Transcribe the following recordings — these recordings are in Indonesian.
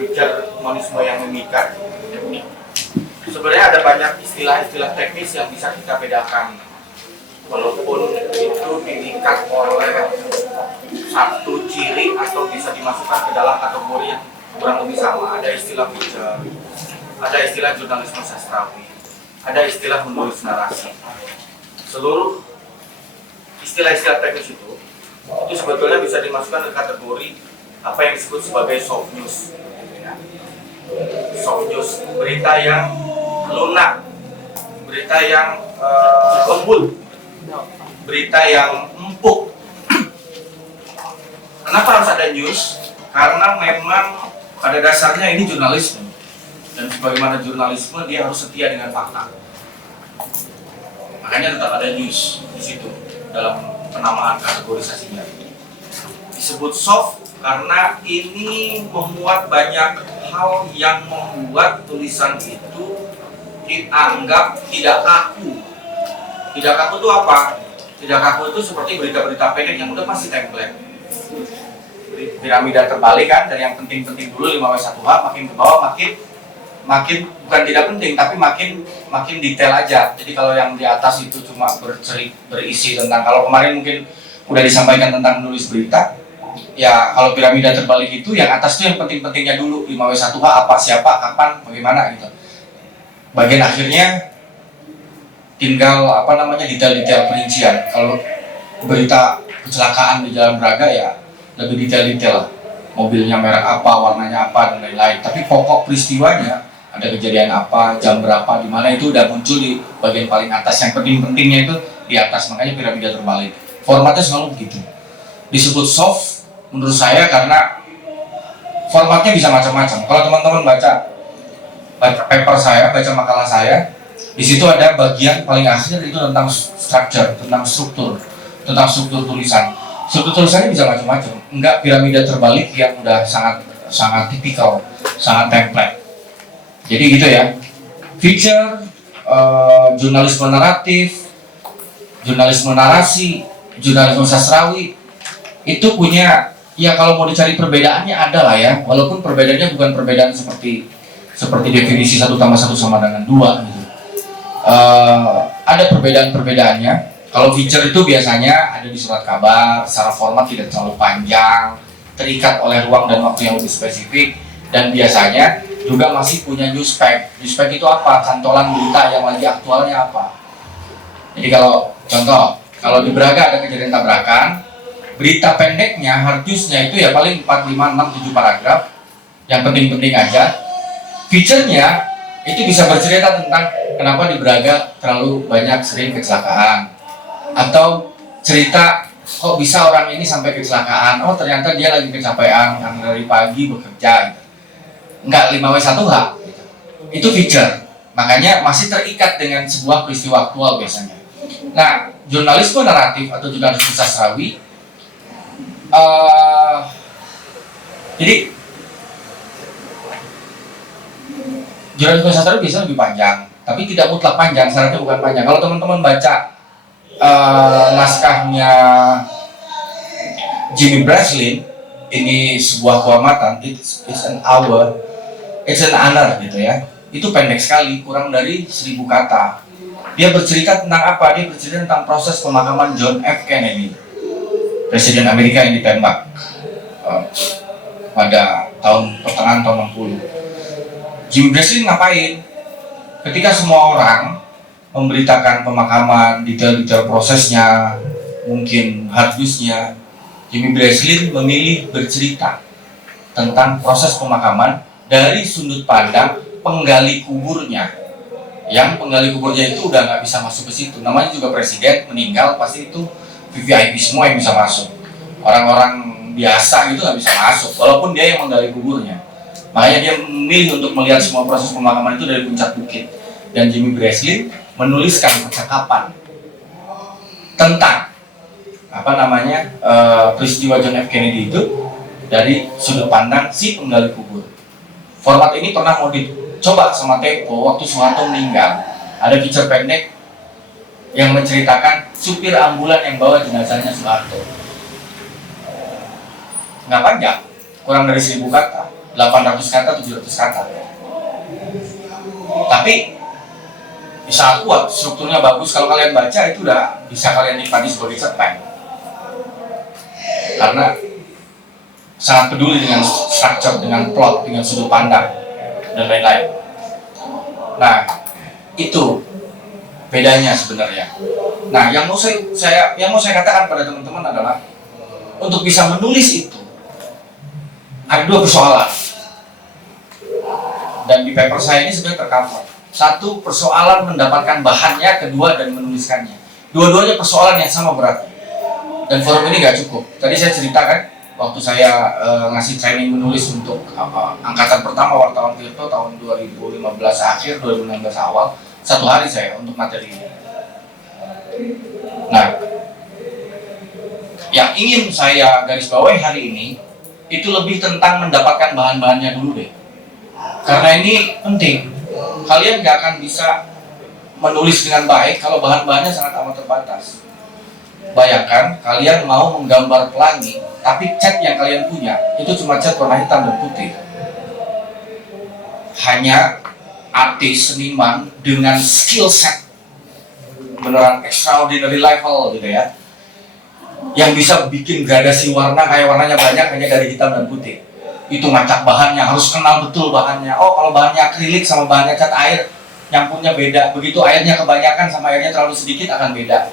picture monisme yang memikat. Sebenarnya ada banyak istilah-istilah teknis yang bisa kita bedakan, walaupun itu diikat oleh satu ciri atau bisa dimasukkan ke dalam kategori yang kurang lebih sama. Ada istilah picture, ada istilah jurnalisme sastrawi, ada istilah menulis narasi. Seluruh istilah-istilah teknis itu sebetulnya bisa dimasukkan ke kategori apa yang disebut sebagai soft news. Soft news, berita yang lunak, berita yang lembut, berita yang empuk. Kenapa harus ada news? Karena memang pada dasarnya ini jurnalisme, dan sebagaimana jurnalisme dia harus setia dengan fakta. Makanya tetap ada news di situ dalam penamaan kategorisasinya. Disebut soft karena ini memuat banyak hal yang membuat tulisan itu dianggap tidak kaku. Tidak kaku itu apa? Tidak kaku itu seperti berita-berita pendek yang udah pasti template. Piramida terbalik kan, dari yang penting-penting dulu 5W1H, makin ke bawah makin bukan tidak penting, tapi makin detail aja. Jadi kalau yang di atas itu cuma berisi tentang, kalau kemarin mungkin udah disampaikan tentang menulis berita, ya kalau piramida terbalik itu yang atas itu yang penting-pentingnya dulu, 5W1H apa, siapa, kapan, bagaimana gitu. Bagian akhirnya tinggal detail-detail perincian. Kalau berita kecelakaan di Jalan Braga ya lebih detail-detail lah, mobilnya merek apa, warnanya apa, dan lain-lain. Tapi pokok peristiwanya, ada kejadian apa, jam berapa, di mana itu udah muncul di bagian paling atas. Yang penting-pentingnya itu di atas, makanya piramida terbalik. Formatnya selalu begitu. Disebut soft menurut saya karena formatnya bisa macam-macam. Kalau teman-teman baca paper saya, baca makalah saya, di situ ada bagian paling akhir itu tentang structure, tentang struktur tulisan. Struktur tulisannya bisa macam-macam. Enggak piramida terbalik yang udah sangat tipikal, sangat template. Jadi gitu ya. Feature, jurnalisme naratif, jurnalisme narasi, jurnalisme sastrawi itu punya, ya kalau mau dicari perbedaannya ada lah ya, walaupun perbedaannya bukan perbedaan seperti definisi 1+1 sama dengan 2 gitu. Ada perbedaan-perbedaannya. Kalau feature itu biasanya ada di surat kabar, secara format tidak terlalu panjang, terikat oleh ruang dan waktu yang lebih spesifik, dan biasanya juga masih punya newspek. Newspek itu apa? Cantolan berita yang lagi aktualnya apa. Jadi kalau contoh, kalau di Braga ada kejadian tabrakan, berita pendeknya, hard news-nya itu ya paling 4, 5, 6, 7 paragraf, yang penting-penting aja. Feature-nya itu bisa bercerita tentang kenapa di Braga terlalu banyak sering kecelakaan, atau cerita kok bisa orang ini sampai kecelakaan, oh ternyata dia lagi kecapean karena dari pagi bekerja gitu. Enggak 5W1H gitu. Itu feature, makanya masih terikat dengan sebuah peristiwa aktual biasanya. Nah, jurnalisme naratif atau jurnalisme sastrawi, jadi jurnalisme sastrawi biasanya lebih panjang, tapi tidak mutlak panjang, syaratnya bukan panjang. Kalau teman-teman baca naskahnya Jimmy Breslin, ini sebuah kehormatan, it's an honor gitu ya. Itu pendek sekali, kurang dari 1000 kata. Dia bercerita tentang apa? Dia bercerita tentang proses pemakaman John F. Kennedy, Presiden Amerika yang ditembak pada pertengahan tahun 60. Jimmy Breslin ngapain? Ketika semua orang memberitakan pemakaman, detail-detail prosesnya, mungkin hard news-nya, Jimmy Breslin memilih bercerita tentang proses pemakaman dari sudut pandang penggali kuburnya. Yang penggali kuburnya itu udah nggak bisa masuk ke situ. Namanya juga presiden meninggal, pasti itu VVIP semua yang bisa masuk. Orang-orang biasa itu nggak bisa masuk, walaupun dia yang menggali kuburnya. Makanya dia memilih untuk melihat semua proses pemakaman itu dari puncak bukit. Dan Jimmy Breslin menuliskan percakapan tentang peristiwa John F. Kennedy itu dari sudut pandang si penggali kubur. Format ini pernah mau dicoba sama Tempo waktu Soeharto meninggal. Ada feature pendek yang menceritakan supir ambulan yang bawa jenazahnya Soeharto. Nggak panjang, kurang dari 1000 kata. 800 kata, 700 kata. Tapi bisa kuat, strukturnya bagus. Kalau kalian baca itu udah bisa kalian nikmati sebagai cerpen. Karena sangat peduli dengan structure, dengan plot, dengan sudut pandang dan lain-lain. Nah, itu bedanya sebenarnya. Nah, yang mau saya katakan pada teman-teman adalah untuk bisa menulis itu ada dua persoalan. Dan di paper saya ini sebenarnya tercover. Satu, persoalan mendapatkan bahannya, kedua dan menuliskannya. Dua-duanya persoalan yang sama beratnya. Dan forum ini nggak cukup. Tadi saya ceritakan waktu saya ngasih training menulis untuk angkatan pertama wartawan Tirto tahun 2015 akhir, 2016 awal, 1 hari saya untuk materi ini. Nah, yang ingin saya garis bawahi hari ini itu lebih tentang mendapatkan bahan-bahannya dulu deh. Karena ini penting. Kalian nggak akan bisa menulis dengan baik kalau bahan-bahannya sangat amat terbatas. Bayangkan kalian mau menggambar pelangi, tapi cat yang kalian punya itu cuma cat warna hitam dan putih. Hanya artis, seniman dengan skill set beneran extraordinary level gitu ya, yang bisa bikin gradasi warna kayak warnanya banyak hanya dari hitam dan putih. Itu ngacak bahannya, harus kenal betul bahannya. Oh, kalau bahannya akrilik sama bahannya cat air, nyampurnya beda. Begitu airnya kebanyakan sama airnya terlalu sedikit akan beda.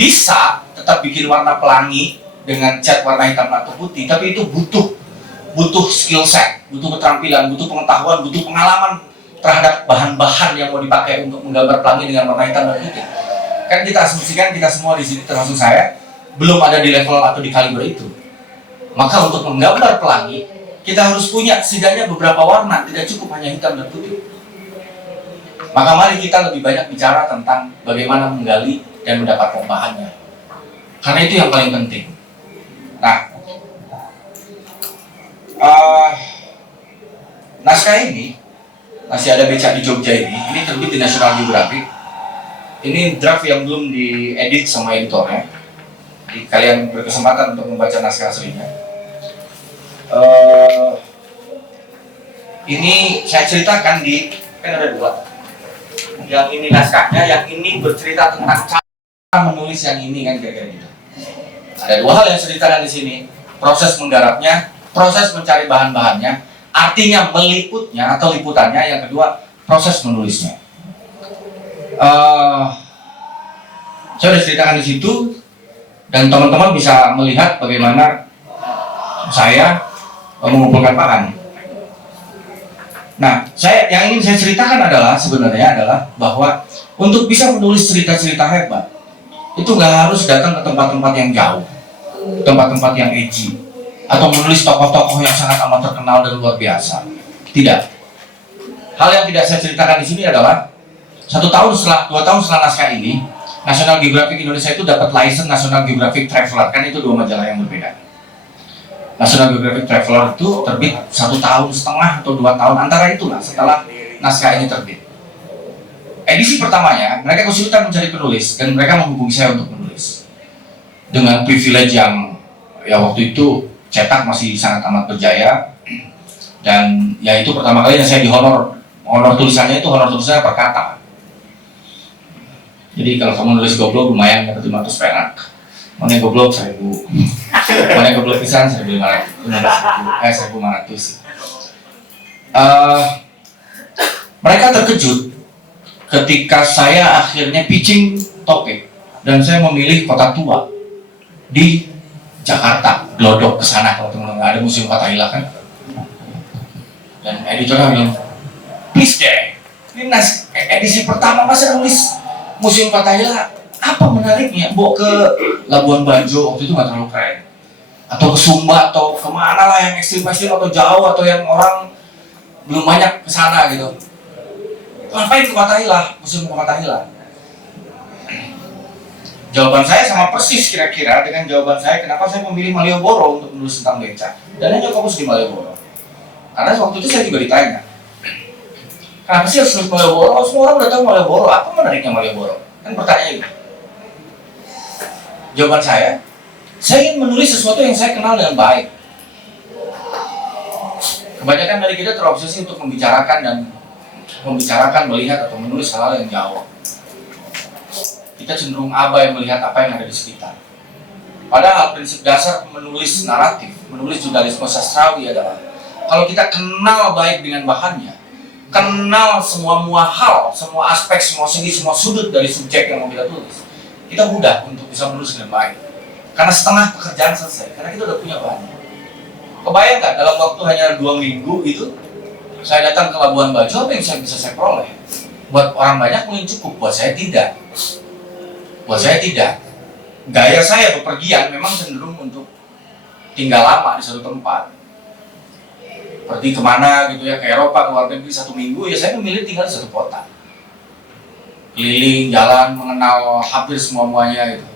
Bisa tetap bikin warna pelangi dengan cat warna hitam atau putih, tapi itu butuh skill set, butuh keterampilan, butuh pengetahuan, butuh pengalaman terhadap bahan-bahan yang mau dipakai untuk menggambar pelangi dengan warna hitam dan putih. Kan kita asumsikan kita semua di sini termasuk saya belum ada di level atau di kaliber itu. Maka untuk menggambar pelangi kita harus punya setidaknya beberapa warna, tidak cukup hanya hitam dan putih. Maka mari kita lebih banyak bicara tentang bagaimana menggali dan mendapatkan bahannya. Karena itu yang paling penting. Nah, naskah ini masih ada becak di Jogja ini terbit di National Geographic. Ini draft yang belum diedit sama editornya. Jadi kalian berkesempatan untuk membaca naskah aslinya. Ini saya ceritakan kan ada dua. Yang ini naskahnya, yang ini bercerita tentang cara menulis yang ini kan kira-kira gitu. Ada dua hal yang saya ceritakan di sini: proses menggarapnya, proses mencari bahan-bahannya, artinya meliputnya atau liputannya. Yang kedua, proses menulisnya. Saya sudah ceritakan di situ dan teman-teman bisa melihat bagaimana saya mengumpulkan bahan. Nah, yang ingin saya ceritakan sebenarnya adalah bahwa untuk bisa menulis cerita-cerita hebat itu nggak harus datang ke tempat-tempat yang jauh, tempat-tempat yang edgy, atau menulis tokoh-tokoh yang sangat amat terkenal dan luar biasa. Tidak. Hal yang tidak saya ceritakan di sini adalah 2 tahun setelah naskah ini, National Geographic Indonesia itu dapat license National Geographic Traveler, kan itu 2 majalah yang berbeda. National Geographic Traveler itu terbit 1,5 tahun atau 2 tahun antara itulah setelah naskah ini terbit. Edisi pertamanya mereka kesulitan mencari penulis dan mereka menghubungi saya untuk menulis dengan privilege yang waktu itu cetak masih sangat amat berjaya, dan ya itu pertama kali yang saya honor tulisannya per kata. Jadi kalau kamu nulis goblok lumayan dapat 500 perak. Mana goblok 1.000, mana goblok pisan 1.500, 1.500. Mereka terkejut ketika saya akhirnya pitching topik dan saya memilih kota tua di Jakarta, Glodok kesana kalau teman-teman ada Museum Fathahillah kan. Dan editornya bilang, please deh, ini edisi pertama masa nulis Museum Fathahillah. Apa menariknya? Bawa ke Labuan Bajo waktu itu nggak terlalu keren, atau ke Sumba atau kemana lah yang ekstrim-ekstrim atau jauh atau yang orang belum banyak ke sana gitu. Ngapain ke Fathahillah, Museum Fathahillah? Jawaban saya sama persis kira-kira dengan jawaban saya kenapa saya memilih Malioboro untuk menulis tentang beca dan hanya fokus di Malioboro. Karena waktu itu saya juga ditanya, kenapa sih harus nulis Malioboro? Semua orang udah tahu Malioboro, apa menariknya Malioboro? Kan pertanyaannya gitu. Jawaban saya ingin menulis sesuatu yang saya kenal dengan baik. Kebanyakan dari kita terobsesi untuk membicarakan, melihat atau menulis hal-hal yang jauh. Kita cenderung abai melihat apa yang ada di sekitar. Padahal prinsip dasar menulis naratif, menulis jurnalisme sastrawi adalah kalau kita kenal baik dengan bahannya, kenal semua hal, semua aspek, semua segi, semua sudut dari subjek yang mau kita tulis, kita mudah untuk bisa menulis dengan baik. Karena setengah pekerjaan selesai, karena kita udah punya bahannya. Kebayang nggak dalam waktu hanya 2 minggu itu saya datang ke Labuan Bajo, apa yang bisa saya peroleh? Buat orang banyak mungkin cukup, buat saya tidak. Gaya saya bepergian memang cenderung untuk tinggal lama di satu tempat. Pergi kemana gitu ya, ke Eropa, ke luar negeri 1 minggu, ya saya memilih tinggal di satu kota. Keliling, jalan, mengenal hampir semuanya itu.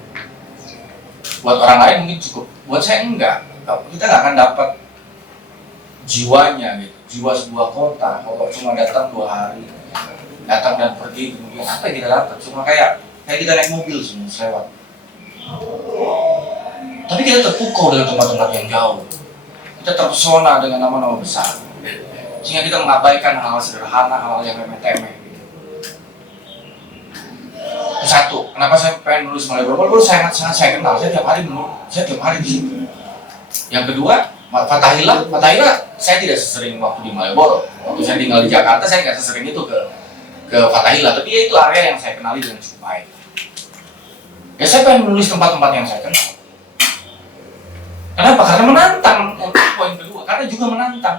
Buat orang lain mungkin cukup, buat saya enggak. Kita nggak akan dapat jiwanya gitu, jiwa sebuah kota kalau cuma datang 2 hari, datang dan pergi, kemudian apa yang kita dapat? Cuma kayak kita naik mobil semua lewat. Tapi kita terpukau dengan tempat-tempat yang jauh, kita terpesona dengan nama-nama besar, sehingga kita mengabaikan hal-hal sederhana, hal-hal yang remeh-temeh gitu. Itu satu, kenapa saya pengen nulis Malioboro? Sangat saya kenal, saya tiap hari di situ. Yang kedua, Fathahillah, saya tidak sesering waktu di Malioboro. Waktu saya tinggal di Jakarta, saya nggak sesering itu ke Fathahillah, tapi ya itu area yang saya kenali dengan cukup baik. Ya saya pengen menulis tempat-tempat yang saya kenal. Kenapa? Karena menantang. Untuk poin kedua, karena juga menantang.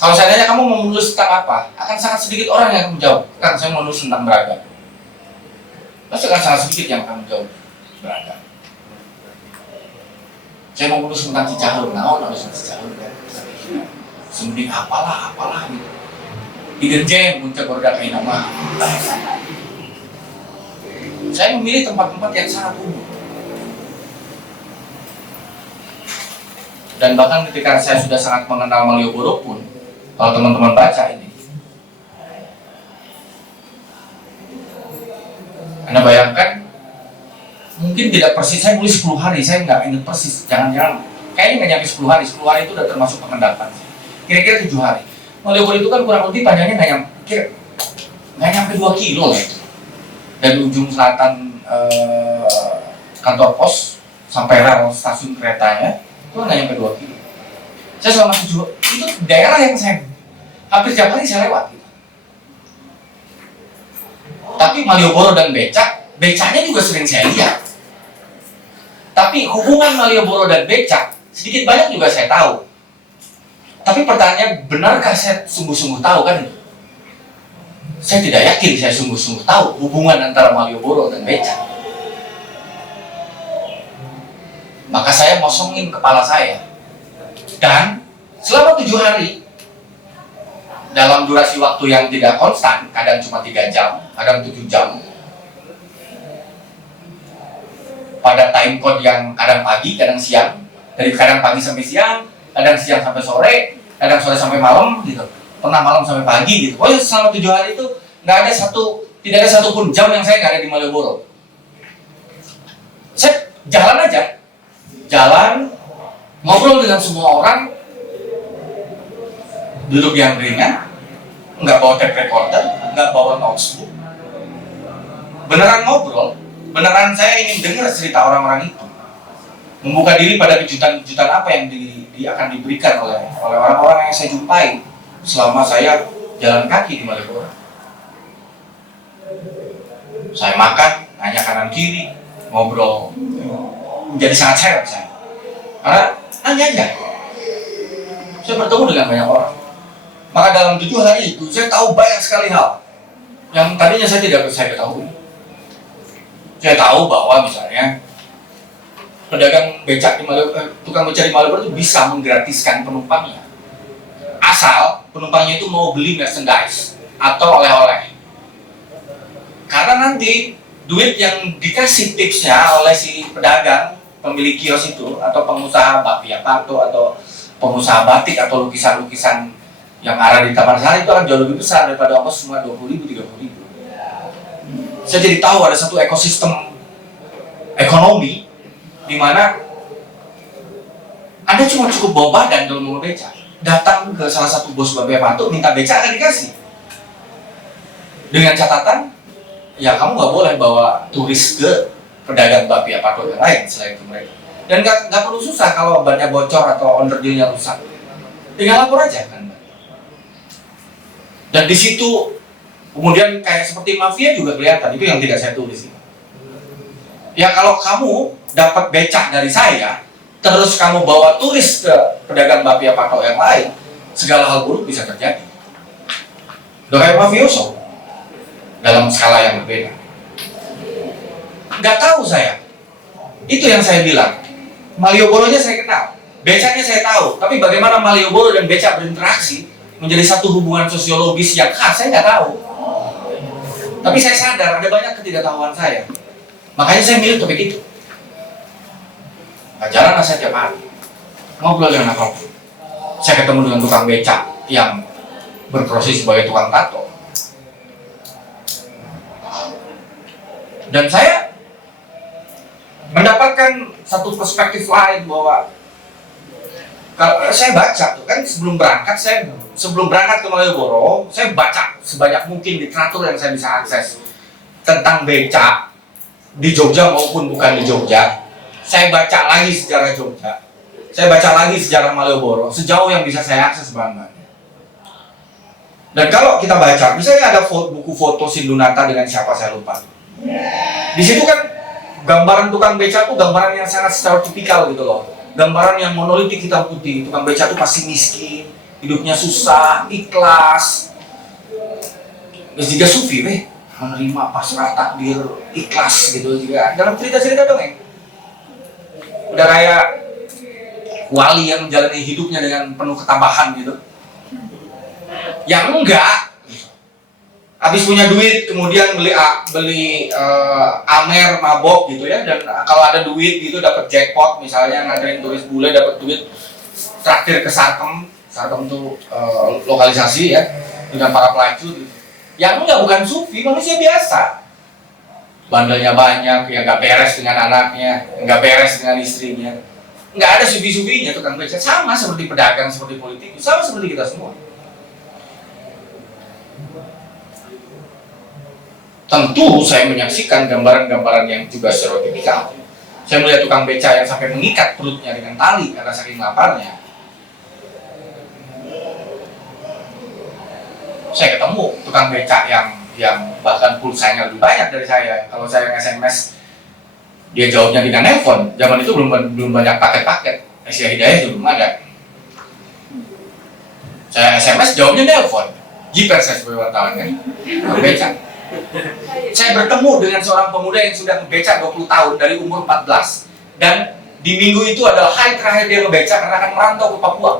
Kalau saya tanya kamu mau menulis tentang apa, akan sangat sedikit orang yang akan menjawab. Kan saya mau menulis tentang beragam. Pasti akan sangat sedikit yang akan menjawab beragam. Saya mau menulis tentang Cicahem, nulis tentang Cicahem kan. Semending apalah gitu. Hidden gem, muncul berdakai nama. Saya memilih tempat-tempat yang sangat umum. Dan bahkan ketika saya sudah sangat mengenal Malioboro pun, kalau teman-teman baca ini, Anda bayangkan, mungkin tidak persis, saya nulis 10 hari, saya nggak ingat persis, jangan-jangan, kayaknya nggak nyampe 10 hari itu udah termasuk pengendapan. Kira-kira 7 hari. Malioboro itu kan kurang lebih panjangnya nggak nyampe 2 kilo lah itu. Dari ujung selatan kantor pos sampai rel stasiun keretanya, itu nggak nyampe 2 kilo. Saya selama 7 itu daerah yang saya hampir tiap hari saya lewat gitu. Tapi Malioboro dan becaknya juga sering saya lihat. Tapi hubungan Malioboro dan becak sedikit banyak juga saya tahu. Tapi pertanyaannya, benarkah saya sungguh-sungguh tahu kan? Saya tidak yakin saya sungguh-sungguh tahu hubungan antara Malioboro dan becak. Maka saya mosongin kepala saya. Dan selama 7 hari, dalam durasi waktu yang tidak konstan, kadang cuma 3 jam, kadang 7 jam, pada time code yang kadang pagi, kadang siang, dari kadang pagi sampai siang, kadang siang sampai sore, kadang sore sampai malam gitu, pernah malam sampai pagi gitu. Pokoknya selama 7 hari itu tidak ada satupun jam yang saya nggak ada di Malioboro. Saya jalan, ngobrol dengan semua orang, duduk yang ringan, nggak bawa tape recorder, nggak bawa notebook, beneran ngobrol, beneran saya ingin dengar cerita orang-orang itu, membuka diri pada kejutan-kejutan apa yang akan diberikan oleh orang-orang yang saya jumpai selama saya jalan kaki di Malioboro. Saya makan, nanya kanan kiri, ngobrol, menjadi sangat seret saya, karena nanya aja. Saya bertemu dengan banyak orang. Maka dalam 7 hari itu saya tahu banyak sekali hal yang tadinya saya tidak saya ketahui. Saya tahu bahwa misalnya pedagang becak di Malioboro, tukang becak di Malioboro itu bisa menggratiskan penumpangnya, asal penumpangnya itu mau beli merchandise atau oleh-oleh. Karena nanti duit yang dikasih tipsnya oleh si pedagang, pemilik kios itu, atau pengusaha bakpia pato, atau pengusaha batik, atau lukisan-lukisan yang ada di Taman Sari itu akan jauh lebih besar daripada ongkos cuma 20.000, 30.000. Saya jadi tahu ada satu ekosistem ekonomi di mana Anda cuma cukup bawa badan kalau mau beca. Datang ke salah satu bos Bapia Patok, minta beca akan dikasih. Dengan catatan, ya kamu nggak boleh bawa turis ke pedagang Bapia Patok yang lain selain itu mereka. Dan nggak perlu susah kalau bannya bocor atau onderdealnya rusak. Tinggal lapor aja kan. Dan di situ kemudian kayak seperti mafia juga kelihatan, itu yang tidak saya tulis. Ya kalau kamu dapat becak dari saya, terus kamu bawa turis ke pedagang Bapia Patok yang lain, segala hal buruk bisa terjadi. Udah kayak mafioso dalam skala yang berbeda. Nggak tahu saya. Itu yang saya bilang. Malioboro-nya saya kenal, becaknya saya tahu, tapi bagaimana Malioboro dan becak berinteraksi menjadi satu hubungan sosiologis yang khas, saya nggak tahu. Tapi saya sadar ada banyak ketidaktahuan saya. Makanya saya milih topik itu. Jalan saya tiap hari, ngobrol dengan apapun. Saya ketemu dengan tukang becak yang berprofesi sebagai tukang tato. Dan saya mendapatkan satu perspektif lain bahwa kalau saya baca tuh kan sebelum berangkat ke Malioboro, saya baca sebanyak mungkin literatur yang saya bisa akses tentang becak di Jogja maupun bukan di Jogja. Saya baca lagi sejarah Jogja, saya baca lagi sejarah Malioboro sejauh yang bisa saya akses bahan-bahannya. Dan kalau kita baca, misalnya ada buku foto Sindunata dengan siapa saya lupa. Di situ kan gambaran tukang becak tuh gambaran yang sangat stereotipikal gitu loh. Gambaran yang monolitik hitam putih. Tukang becak tuh pasti miskin, hidupnya susah, ikhlas. Terus juga sufi menerima pasrah takdir, ikhlas gitu juga. Dalam cerita-cerita dongeng. Udah kayak wali yang menjalani hidupnya dengan penuh ketabahan gitu. Yang enggak, habis punya duit kemudian beli amer, mabok gitu ya. Dan kalau ada duit gitu dapat jackpot, misalnya ngadain turis bule dapat duit traktir ke Sarkem tuh lokalisasi ya dengan para pelacur gitu. Yang enggak bukan sufi, manusia biasa. Bandelnya banyak, yang nggak beres dengan anaknya, nggak beres dengan istrinya, nggak ada sufi-sufinya tukang becak. Sama seperti pedagang, seperti politikus, sama seperti kita semua. Tentu saya menyaksikan gambaran-gambaran yang juga stereotipikal. Saya melihat tukang becak yang sampai mengikat perutnya dengan tali karena saking laparnya. Saya ketemu tukang becak yang bahkan pulsanya lebih banyak dari saya. Kalau saya nge-SMS, dia jawabnya dengan nelpon. Zaman itu belum banyak paket-paket. Asia Hidayah juga belum ada. Saya SMS, jawabnya nelpon. Jiper saya sebagai wartawan kan, becak. Saya bertemu dengan seorang pemuda yang sudah ngebecak 20 tahun dari umur 14. Dan di minggu itu adalah hari terakhir dia ngebecak karena akan merantau ke Papua.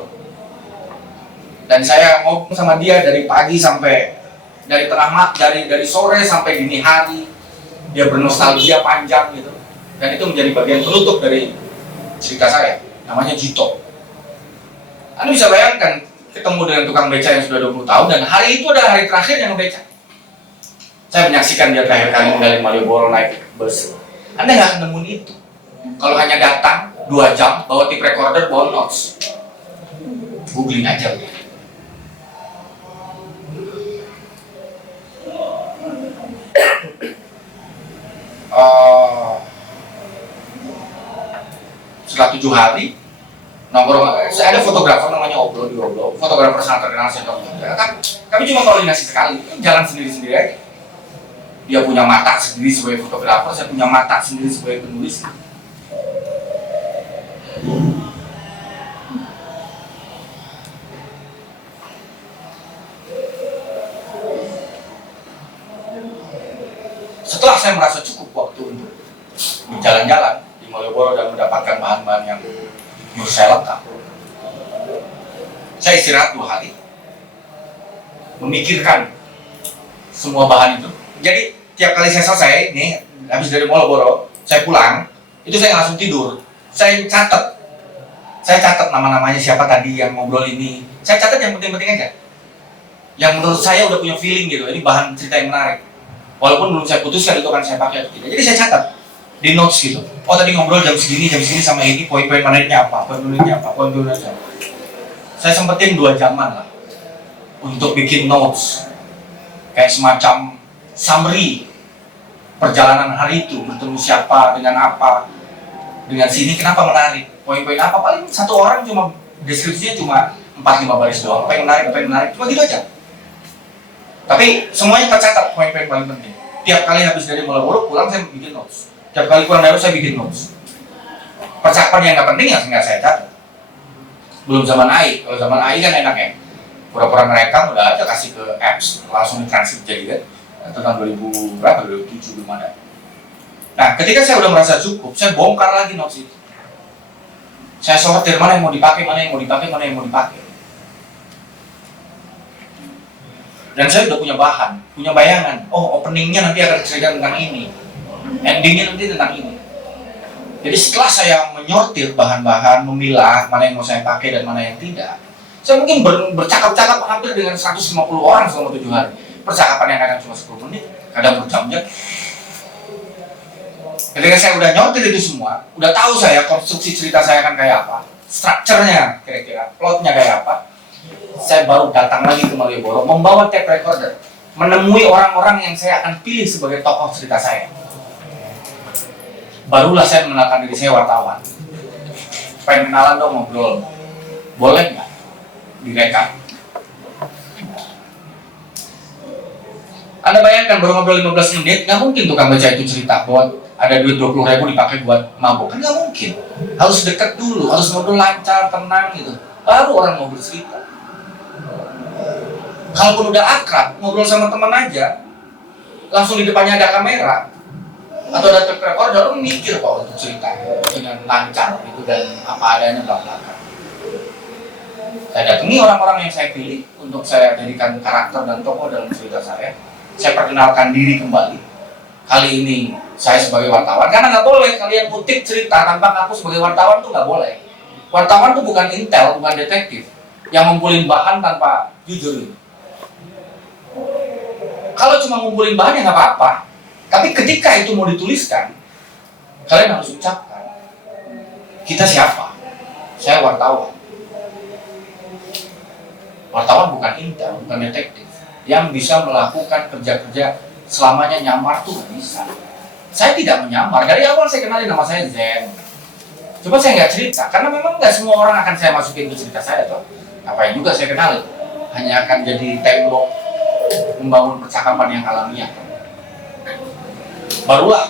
Dan saya ngobrol sama dia dari pagi sampai dari sore sampai dini hari. Dia bernostalgia panjang gitu. Dan itu menjadi bagian penutup dari cerita saya. Namanya Jito. Anda bisa bayangkan ketemu dengan tukang becak yang sudah 20 tahun dan hari itu adalah hari terakhir yang ngebecak. Saya menyaksikan dia terakhir kali dari Malioboro naik bus. Anda nggak akan nemuin itu. Kalau hanya datang 2 jam, bawa tape recorder, bawa notes. Googling aja. Setelah 7 hari nongkrong, saya ada fotografer namanya Oblo di Oblo, fotografer sangat terkenal saya tahu. Kami cuma koordinasi sekali, jalan sendiri-sendiri aja. Dia punya mata sendiri sebagai fotografer, saya punya mata sendiri sebagai penulis. Setelah saya merasa cukup waktu untuk berjalan-jalan di Malioboro dan mendapatkan bahan-bahan yang menurut saya lengkap, saya istirahat 2 hari, memikirkan semua bahan itu. Jadi tiap kali saya selesai, nih habis dari Malioboro, saya pulang, itu saya langsung tidur. Saya catat nama-namanya siapa tadi yang ngobrol ini. Saya catat yang penting-penting aja, yang menurut saya udah punya feeling gitu. Ini bahan cerita yang menarik. Walaupun belum saya putuskan itu akan saya pakai atau tidak. Jadi saya catat di notes gitu. Oh tadi ngobrol jam segini sama ini, poin-poin menariknya apa, poin menariknya apa, poin menariknya apa. Saya sempetin 2 jaman lah untuk bikin notes, kayak semacam summary perjalanan hari itu, bertemu siapa, dengan apa, dengan sini, kenapa menarik, poin-poin apa, paling satu orang cuma deskripsinya cuma 4-5 baris doang, apa yang menarik, cuma gitu aja. Tapi semuanya tercatat poin-poin paling penting. Tiap kali habis dari Malioboro pulang saya bikin notes. Tiap kali pulang dari saya bikin notes. Percakapan yang nggak penting ya nggak saya catat. Belum zaman AI. Kalau zaman AI kan enak ya. Pura-pura merekam udah ada, kasih ke apps langsung ditranskrip jadi kan. Itu tahun 2000 berapa? 2007 belum ada. Nah, ketika saya udah merasa cukup, saya bongkar lagi notes itu. Saya sortir mana yang mau dipakai, mana yang mau dipakai, mana yang mau dipakai. Dan saya udah punya bahan, punya bayangan. Oh, openingnya nanti akan cerita tentang ini, endingnya nanti tentang ini. Jadi setelah saya menyortir bahan-bahan, memilah mana yang mau saya pakai dan mana yang tidak, saya mungkin bercakap-cakap hampir dengan 150 orang selama 7 hari. Percakapan yang kadang cuma 10 menit, kadang berjam-jam. Ketika saya udah nyortir itu semua, udah tahu saya konstruksi cerita saya akan kayak apa, strukturnya kira-kira, plotnya kayak apa, saya baru datang lagi ke Malioboro membawa tape recorder, menemui orang-orang yang saya akan pilih sebagai tokoh cerita saya. Barulah saya mengenalkan diri saya wartawan. Pengen kenalan dong, ngobrol. Boleh nggak direkam? Anda bayangkan baru ngobrol 15 menit, nggak mungkin tukang baca itu cerita buat ada duit 20.000 dipakai buat mabuk, kan nggak mungkin. Harus dekat dulu, harus ngobrol lancar, tenang gitu. Baru orang mau bercerita. Kalaupun udah akrab, ngobrol sama teman aja, langsung di depannya ada kamera atau ada tape recorder, orang mikir kok untuk cerita dengan lancar gitu dan apa adanya belakang. Saya datangi orang-orang yang saya pilih untuk saya jadikan karakter dan tokoh dalam cerita saya. Saya perkenalkan diri kembali. Kali ini saya sebagai wartawan, karena nggak boleh kalian kutip cerita tanpa aku sebagai wartawan tuh nggak boleh. Wartawan tuh bukan intel, bukan detektif yang ngumpulin bahan tanpa jujur. Kalau cuma ngumpulin bahan ya nggak apa-apa. Tapi ketika itu mau dituliskan, kalian harus ucapkan, kita siapa? Saya wartawan. Wartawan bukan intel, bukan detektif yang bisa melakukan kerja-kerja selamanya nyamar tuh nggak bisa. Saya tidak menyamar. Dari awal saya kenalin nama saya Zen. Coba saya nggak cerita, karena memang nggak semua orang akan saya masukin ke cerita saya tuh. Ngapain juga saya kenalin? Hanya akan jadi tembok membangun percakapan yang alamiah. Barulah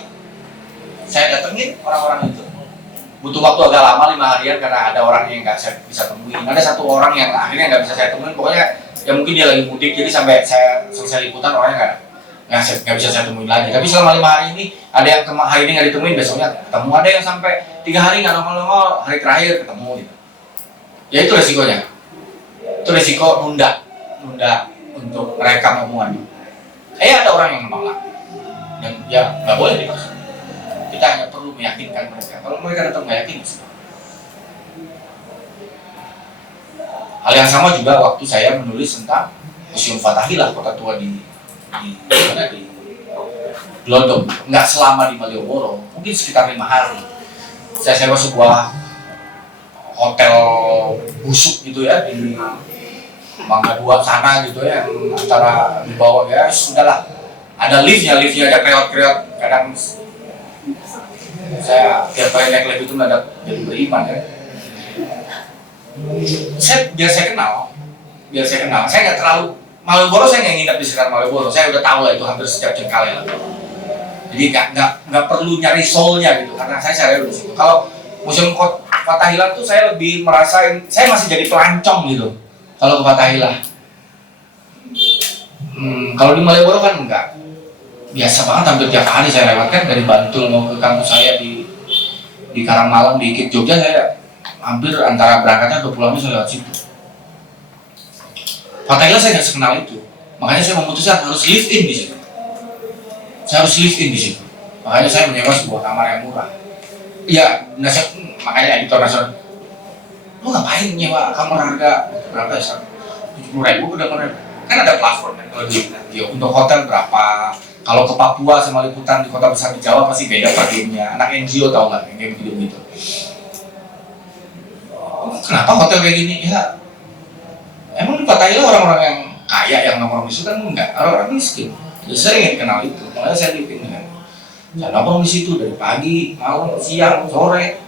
saya datengin orang-orang itu. Butuh waktu agak lama, 5 harian, karena ada orang yang nggak saya bisa temuin. Ada satu orang yang akhirnya nggak bisa saya temuin. Pokoknya ya mungkin dia lagi mudik, jadi sampai saya selesai liputan orangnya nggak bisa saya temuin lagi. Tapi selama 5 hari ini ada yang hari ini nggak ditemuin, besoknya ketemu. Ada yang sampai 3 hari nggak nongol-nongol, hari terakhir ketemu gitu. Ya itu resikonya. Itu resiko nunda untuk merekam omongan. Ada orang yang menolak dan ya nggak boleh dipaksa. Kita hanya perlu meyakinkan mereka. Kalau mereka tetap nggak yakin, hal yang sama juga waktu saya menulis tentang Museum Fathahillah, kota tua di Glodok. Nggak selama di Malioboro, mungkin sekitar 5 hari. Saya sewa sebuah hotel busuk gitu ya di Mangga 2 sana gitu ya, yang antara di bawah ya, sudahlah. Ada liftnya aja kreot-kreot. Kadang saya tiap kali naik lift itu mendadak jadi beriman ya. Biar saya kenal. Saya nggak terlalu Malioboro, saya nggak nginep di sekitar Malioboro. Saya udah tahu lah itu hampir setiap jengkal ya. Jadi nggak perlu nyari soulnya gitu, karena saya cari di situ. Kalau Museum Fathahillah tuh saya lebih merasain, saya masih jadi pelancong gitu. Kalau ke Fathahillah, kalau di Malioboro kan enggak. Biasa banget, hampir tiap hari saya lewatkan dari Bantul mau ke kampus saya di Karangmalang, di IKIP Jogja. Saya hampir antara berangkatnya atau pulangnya saya lewat situ. Fathahillah saya nggak sekenal itu, makanya saya memutuskan harus live in di situ. Makanya saya menyewa sebuah kamar yang murah. Iya, makanya editor nasional, lu ngapain nyewa kamar harga berapa ya? 70.000 udah kan ada platform kan kalau di untuk hotel berapa, Kalau ke Papua sama liputan di kota besar di Jawa pasti beda paradigmnya. Anak NGO tau nggak yang kayak gitu. Kenapa hotel kayak gini? Ya, emang di Thailand orang-orang yang kaya yang nongkrong di situ kan enggak, orang-orang miskin. Jadi saya ingin kenal itu, makanya saya living dengan. Ya nongkrong di situ dari pagi, malam, siang, sore.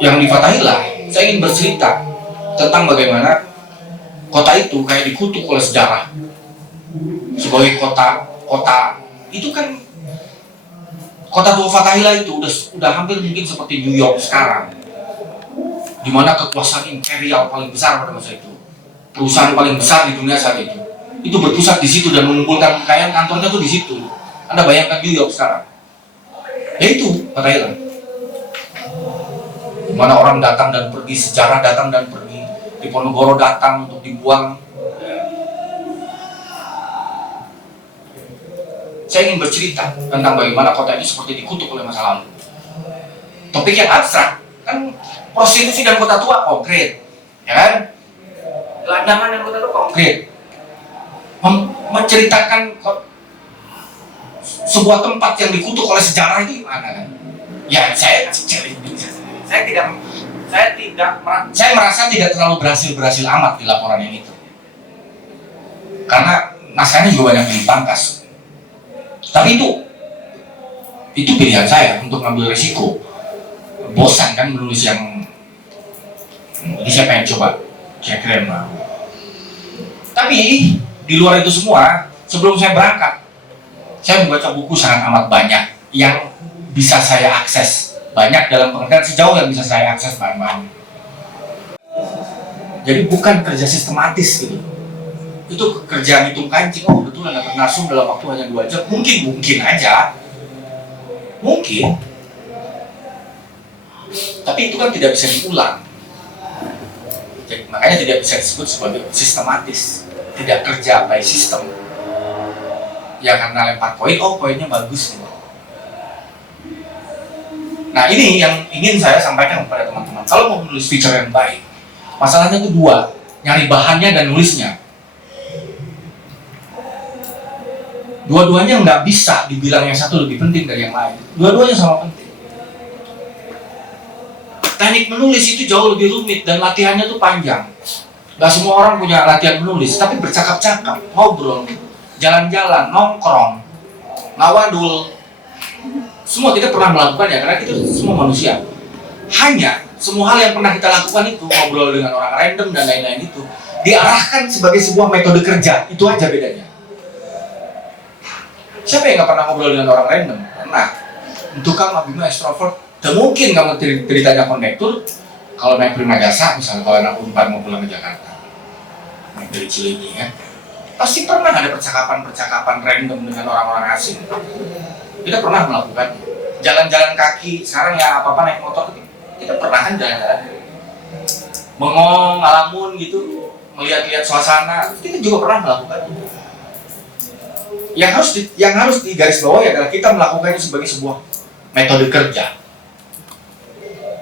Yang di Fatahillah, saya ingin bercerita tentang bagaimana kota itu kayak dikutuk oleh sejarah sebagai kota itu kan kota tua Fatahillah itu udah hampir mungkin seperti New York sekarang, di mana kekuasaan imperial paling besar pada masa itu, perusahaan paling besar di dunia saat itu berpusat di situ dan mengumpulkan kekayaan, kantornya tuh di situ. Anda bayangkan New York sekarang, ya itu Fatahillah, di mana orang datang dan pergi, sejarah datang dan pergi, Diponegoro datang untuk dibuang. Saya ingin bercerita tentang bagaimana kota ini seperti dikutuk oleh masa lalu. Topik yang abstrak, kan prostitusi dan kota tua konkret, ya kan? Gelandangan dan kota tua konkret. Menceritakan sebuah tempat yang dikutuk oleh sejarah itu gimana kan? Ya saya merasa tidak terlalu berhasil amat di laporan yang itu. Karena naskahnya juga banyak yang dipangkas. Tapi itu pilihan saya untuk ngambil resiko. Bosan kan menulis yang jadi saya pengen coba keren lah. Tapi di luar itu semua, sebelum saya berangkat, saya membaca buku sangat amat banyak yang bisa saya akses. Banyak dalam pengertian sejauh yang bisa saya akses bahan-bahan. Jadi bukan kerja sistematis gitu. Itu kerja hitung kancing, oh betul dapat narsum dalam waktu hanya 2 jam, mungkin aja, mungkin, tapi itu kan tidak bisa diulang. Jadi, makanya tidak bisa disebut sebagai sistematis, tidak kerja by system. Ya karena lempar poin, oh poinnya bagus nih. Nah ini yang ingin saya sampaikan kepada teman-teman. Kalau mau menulis feature yang baik, masalahnya itu 2, nyari bahannya dan nulisnya. Dua-duanya nggak bisa dibilang yang satu lebih penting dari yang lain. Dua-duanya sama penting. Teknik menulis itu jauh lebih rumit dan latihannya tuh panjang. Gak semua orang punya latihan menulis, tapi bercakap-cakap, ngobrol, jalan-jalan, nongkrong, ngawadul, semua kita pernah melakukan ya, karena kita semua manusia. Hanya semua hal yang pernah kita lakukan itu, ngobrol dengan orang random dan lain-lain itu, diarahkan sebagai sebuah metode kerja. Itu aja bedanya. Siapa yang nggak pernah ngobrol dengan orang random? Pernah. Untuk kamu Bima extrovert, dan mungkin kamu ceritanya konektor. Kalau naik Prima Jasa, misalnya kalau anak Unpad mau pulang ke Jakarta, naik dari Cilenyi ya, pasti pernah ada percakapan random dengan orang-orang asing. Kita pernah melakukan jalan-jalan kaki. Sekarang ya apa-apa naik motor, kita pernah kan jalan-jalan, bengong, ngalamun gitu, melihat-lihat suasana. Kita juga pernah melakukan. Yang harus digarisbawahi adalah kita melakukannya sebagai sebuah metode kerja,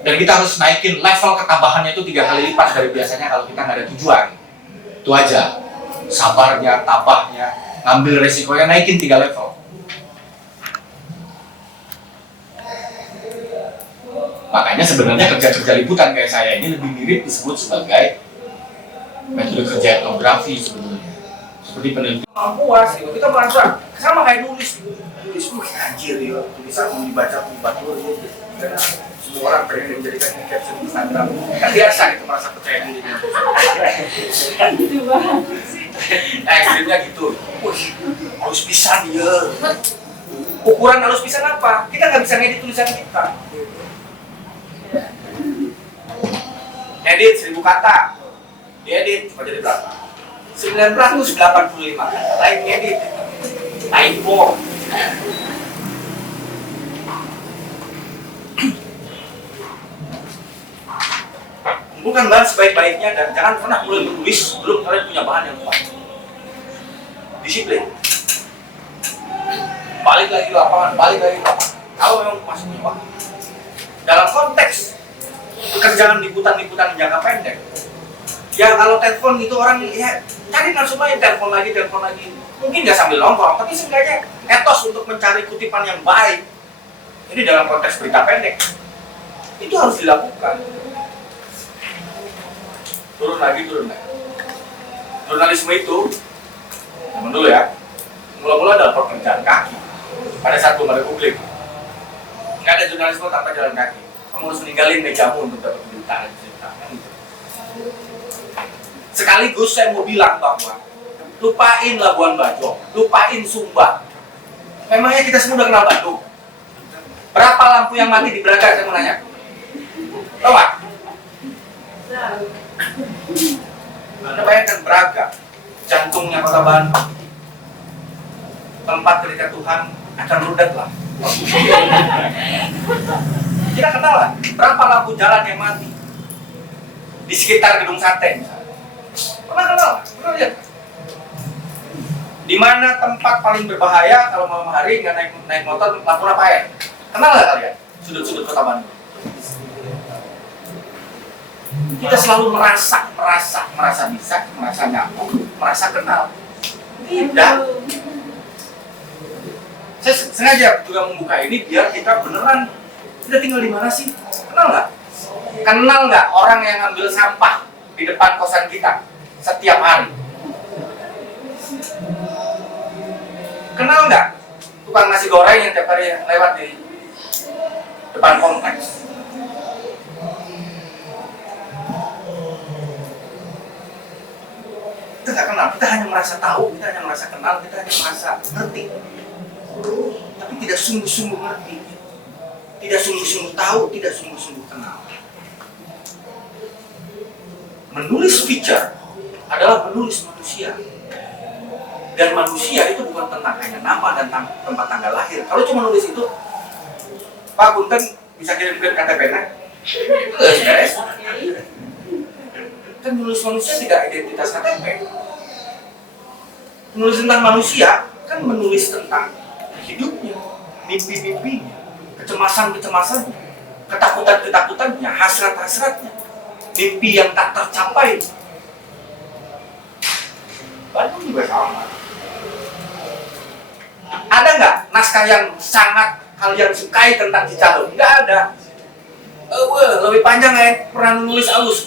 dan kita harus naikin level ketabahannya itu 3 kali lipat dari biasanya kalau kita nggak ada tujuan. Itu aja, sabarnya, tabahnya, ngambil resikonya naikin 3 level. Makanya sebenarnya kerja-kerja liputan kayak saya ini lebih mirip disebut sebagai metode kerja etnografi sebetulnya. Seperti penelitian puas gitu, kita merasa sama kayak nulis anjir ya, tulisan mau dibaca gitu. Karena semua orang pengen menjadikan caption Instagram, kan biasa gitu, merasa percaya diri kan gitu banget ekstrimnya gitu. Halus pisan ya, ukuran halus pisan apa? Kita nggak bisa ngedit tulisan kita. Edit 1000 kata, diedit cuma jadi berapa? 985 kata, lain edit, typo. Kumpulkan bahan sebaik-baiknya dan jangan pernah mulai menulis sebelum kalian punya bahan yang kuat. Disiplin. Balik lagi ke lapangan. Kalau memang masih punya waktu. Dalam konteks pekerjaan liputan jangka pendek, Ya kalau telepon gitu orang ya cari langsung aja telepon lagi. Mungkin nggak sambil nongkrong, tapi seenggaknya etos untuk mencari kutipan yang baik. Ini dalam konteks berita pendek. Itu harus dilakukan. Turun lagi. Jurnalisme itu, zaman dulu ya, mula-mula adalah pekerjaan kaki. Pada saat belum ada publik, nggak ada jurnalisme tanpa jalan kaki. Kamu harus meninggalin mejamu untuk dapat berita. Sekaligus saya mau bilang bahwa lupain Labuan Bajo, lupain Sumba. Memangnya kita semua udah kenal Bandung? Berapa lampu yang mati di Braga, saya mau nanya? Tahu nggak? Anda bayangkan Braga, jantungnya kota Bandung, tempat ketika Tuhan akan rudat lah. Kita kenal lah, berapa lampu jalan yang mati di sekitar Gedung Sate misalnya. Pernah kenal? Pernah lihat? Di mana tempat paling berbahaya kalau malam hari nggak naik motor lampu Rafael? Kenal nggak kalian? Sudut-sudut kota Bandung. Kita selalu merasa bisa, merasa nyambung, merasa kenal. Tidak. Saya sengaja juga membuka ini biar kita beneran kita tinggal di mana sih? Kenal nggak? Kenal nggak orang yang ngambil sampah di depan kosan kita setiap hari? Kenal nggak tukang nasi goreng yang tiap hari lewat di depan kompleks? Kita nggak kenal, kita hanya merasa tahu, kita hanya merasa kenal, kita hanya merasa ngerti, tapi tidak sungguh-sungguh ngerti, tidak sungguh-sungguh tahu, tidak sungguh-sungguh kenal. Menulis feature adalah menulis manusia, dan manusia itu bukan tentang hanya nama dan tempat tanggal lahir. Kalau cuma nulis itu, Pak Punten bisa kirim-kirim KTP-nya, itu nggak beres. Kan menulis manusia tidak identitas KTP. Menulis tentang manusia kan menulis tentang hidupnya, mimpi-mimpinya, kecemasan-kecemasannya, ketakutan-ketakutannya, hasrat-hasratnya, mimpi yang tak tercapai. Bandung juga sama. Ada nggak naskah yang sangat kalian sukai tentang Cicahem? Nggak ada. Lebih panjang pernah nulis alus.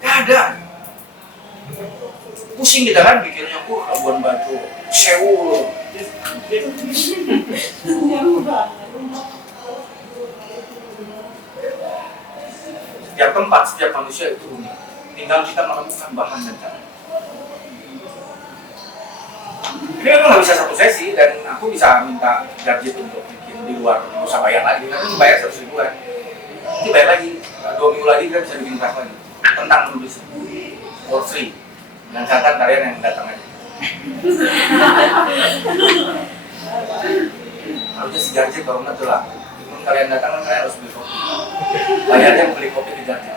Nggak ada. Pusing kita kan bikinnya, Labuan Bajo, Seoul. Setiap tempat, setiap manusia itu unik. Tinggal kita menemukan bahan dan cara. Ini memang nggak bisa satu sesi, dan aku bisa minta gadget untuk bikin di luar, nggak usah bayar lagi. Nanti bayar 100.000 kan. Nanti bayar lagi, 2 minggu lagi kita bisa bikin kelas lagi tentang menulis for free. Dan catatan kalian yang datang aja. Harusnya si gadget kalau nggak tuh lah. Kalau kalian datang kan kalian harus beli kopi. Bayarnya beli kopi di gadget.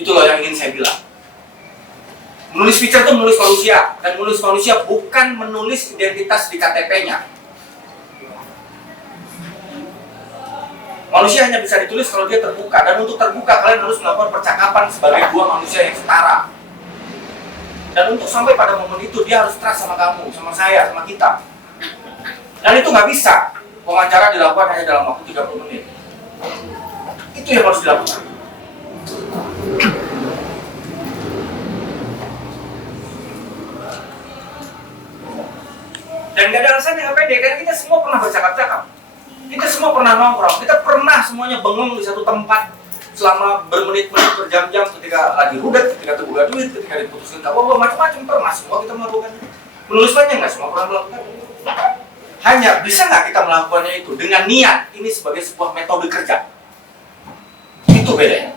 Itu loh yang ingin saya bilang. Menulis feature itu menulis manusia, dan menulis manusia bukan menulis identitas di KTP-nya. Manusia hanya bisa ditulis kalau dia terbuka, dan untuk terbuka kalian harus melakukan percakapan sebagai dua manusia yang setara. Dan untuk sampai pada momen itu dia harus trust sama kamu, sama saya, sama kita. Dan itu nggak bisa wawancara dilakukan hanya dalam waktu 30 menit. Itu yang harus dilakukan. Dan gak ada alasan yang pede, karena kita semua pernah bercakap-cakap, kita semua pernah nongkrong, kita pernah semuanya bengong di satu tempat selama bermenit-menit, berjam-jam, ketika lagi rudet, ketika terbuka duit, ketika diputuskan apa macam-macam, pernah semua kita melakukannya. Menulis banyak nggak semua pernah melakukan? Hanya bisa nggak kita melakukannya itu dengan niat ini sebagai sebuah metode kerja? Itu bedanya.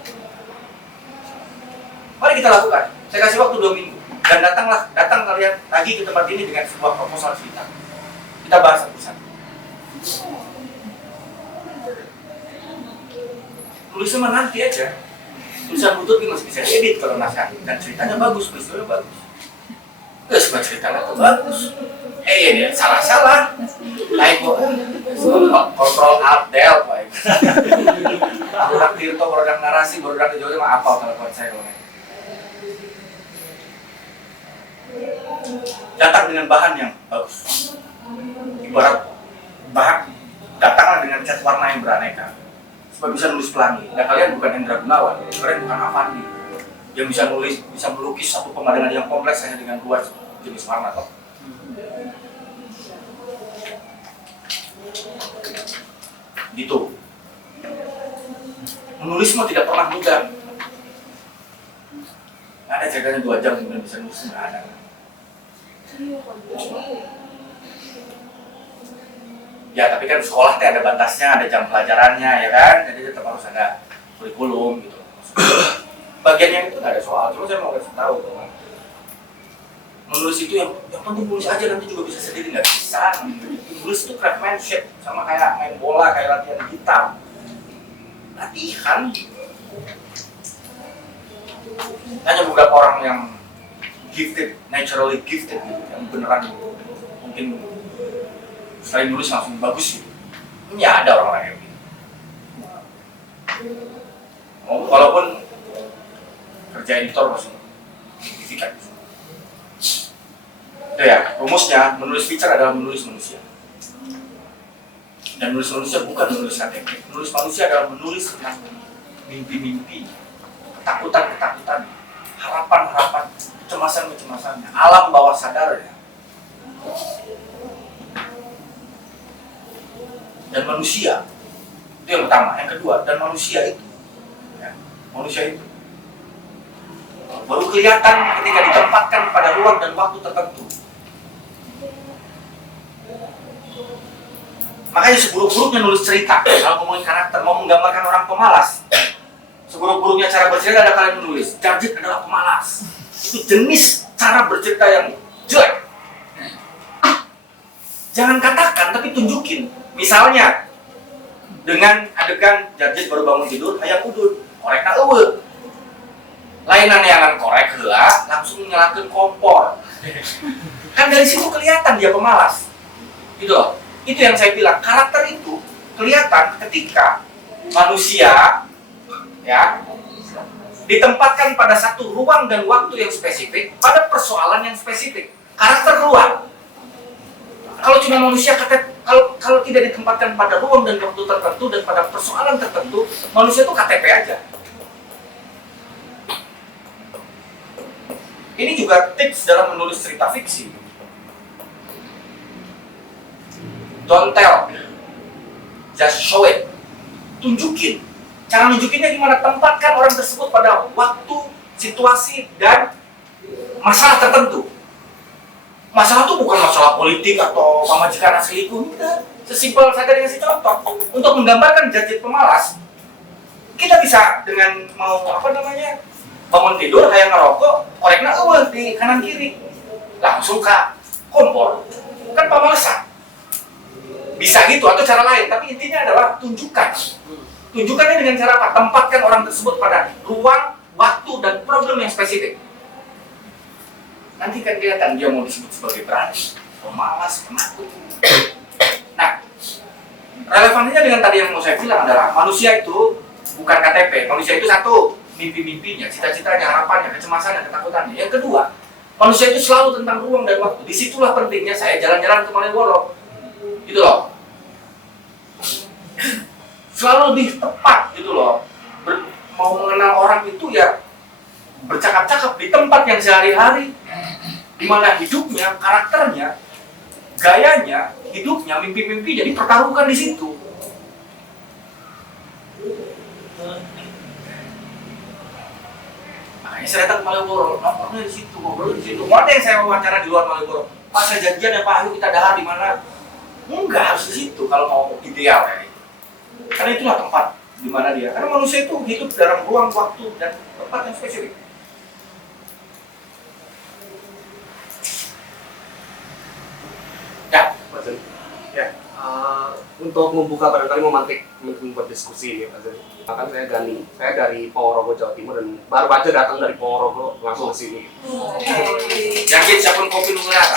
Mari kita lakukan. Saya kasih waktu 2 minggu. Dan datang kalian lagi ke tempat ini dengan sebuah proposal kita. Kita bahas satu-satu. Tulisnya nanti aja. Tulisan butut masih bisa edit kalau naskah, dan ceritanya bagus, peristiwanya bagus. Semua ceritanya tuh bagus. Iya, salah-salah. Naik kok. Kontrol Alt Del, Pak. Borodak Tirto, Borodak Narasi, Borodak Jawa mah apal kalau buat saya kalau datang dengan bahan yang bagus. Ibarat bahan datanglah dengan cat warna yang beraneka supaya bisa nulis pelangi. Nah kalian bukan Hendra Gunawan, kalian bukan Avandi yang bisa nulis, bisa melukis satu pemandangan yang kompleks hanya dengan dua jenis warna toh. Gitu. Menulis mah tidak pernah mudah. Nggak ada ceritanya 2 jam kemudian bisa nulis, nggak ada. Ya tapi kan sekolah ada batasnya, ada jam pelajarannya ya kan, jadi tetap harus ada kurikulum gitu. Bagiannya itu nggak ada soal, cuma saya mau kasih tahu teman. Menulis itu yang penting nulis aja, nanti juga bisa sendiri, nggak bisa. Menulis itu craftsmanship, sama kayak main bola, kayak latihan gitar. Latihan. Hanya beberapa orang yang gifted, naturally gifted gitu, yang beneran mungkin sekali nulis langsung bagus gitu. Ini ada orang-orang yang gitu. Walaupun kerja editor langsung signifikan. Itu ya, rumusnya menulis feature adalah menulis manusia. Dan menulis manusia bukan menulis KTP. Menulis manusia adalah menulis tentang mimpi-mimpi, ketakutan-ketakutan, harapan-harapan, kecemasan-kecemasannya, alam bawah sadarnya. Dan manusia itu yang pertama, yang kedua, dan manusia itu ya, manusia itu baru kelihatan ketika ditempatkan pada ruang dan waktu tertentu. Makanya seburuk-buruknya nulis cerita, kalau ngomongin karakter, mau menggambarkan orang pemalas, seburuk-buruknya cara bercerita ada kalian menulis, Jarjit adalah pemalas. Itu jenis cara bercerita yang jelek. Jangan katakan, tapi tunjukin. Misalnya, dengan adegan Jarjit baru bangun tidur, hayang udun, korek na eueuh. Lainan yang korek heula, langsung nyalakeun kompor. Kan dari situ kelihatan dia pemalas. Gitu loh. Itu yang saya bilang, karakter itu kelihatan ketika manusia ya ditempatkan pada satu ruang dan waktu yang spesifik pada persoalan yang spesifik. Karakter keluar. Kalau cuma manusia kalau tidak ditempatkan pada ruang dan waktu tertentu dan pada persoalan tertentu, manusia itu KTP aja. Ini juga tips dalam menulis cerita fiksi. Don't tell, just show it. Tunjukin. Cara nunjukinnya gimana? Tempatkan orang tersebut pada waktu, situasi, dan masalah tertentu. Masalah itu bukan masalah politik atau pamajikan selingkuh, enggak. Sesimpel saya tadi ngasih contoh. Untuk menggambarkan Jarjit pemalas, kita bisa dengan mau bangun tidur, hayang ngerokok, korekna eueuh di kanan kiri, langsung ke kompor, kan pemalasan. Bisa gitu atau cara lain, tapi intinya adalah tunjukkan. Tunjukkannya dengan cara apa? Tempatkan orang tersebut pada ruang, waktu, dan problem yang spesifik. Nanti kan kelihatan dia mau disebut sebagai berani, pemalas, penakut. Nah, relevansinya dengan tadi yang mau saya bilang adalah manusia itu bukan KTP. Manusia itu satu, mimpi-mimpinya, cita-citanya, harapannya, kecemasannya, ketakutannya. Yang kedua, manusia itu selalu tentang ruang dan waktu. Disitulah pentingnya saya jalan-jalan ke Malioboro. Gitu loh. Selalu lebih tepat gitu loh. Mau mengenal orang itu ya bercakap-cakap di tempat yang sehari-hari, di mana hidupnya, karakternya, gayanya, hidupnya, mimpi-mimpi jadi pertaruhkan di situ. Makanya saya datang ke Malioboro, nongkrongnya di situ, ngobrol di situ. Mau ada yang saya wawancara di luar Malioboro, Pak saya janjian ya Pak, ayo kita dahar di mana? Enggak harus di situ kalau mau ideal kayak gitu. Karena itulah tempat di mana dia. Karena manusia itu hidup dalam ruang, waktu, dan tempat yang spesifik. Ya, Mas ya. Untuk membuka barangkali memantik membuat diskusi ini, Mas Kan saya dari Ponorogo Jawa Timur dan baru aja datang dari Ponorogo langsung ke sini. Yakin siapun kopi nungguan?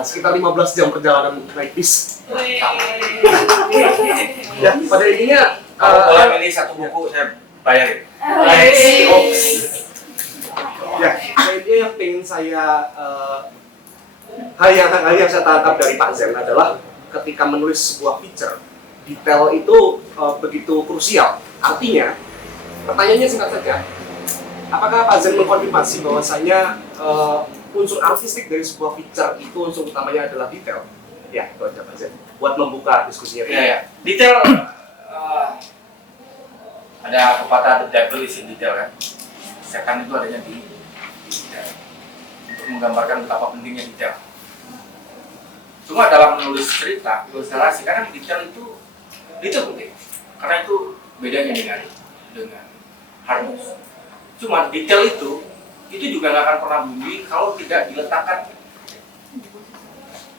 Sekitar 15 jam perjalanan naik bis. Ya, pada intinya Kalau boleh milih satu buku saya bayarin. ya, pada intinya yang pengen saya hal yang saya tangkap dari Pak Zen adalah ketika menulis sebuah feature, detail itu begitu krusial. Artinya, pertanyaannya singkat saja, apakah Pak Zen mengkonfirmasi bahwasanya unsur artistik dari sebuah feature itu unsur utamanya adalah detail? Ya, itu aja Pak Zen. Buat membuka diskusinya. Ya. Detail, ada pepatah the devil is in detail kan. Setan itu adanya di detail. Untuk menggambarkan betapa pentingnya detail. Cuma dalam menulis cerita, menulis narasi, karena detail itu penting. Karena itu bedanya dengan harmos. Cuma detail itu juga nggak akan pernah bumi kalau tidak diletakkan.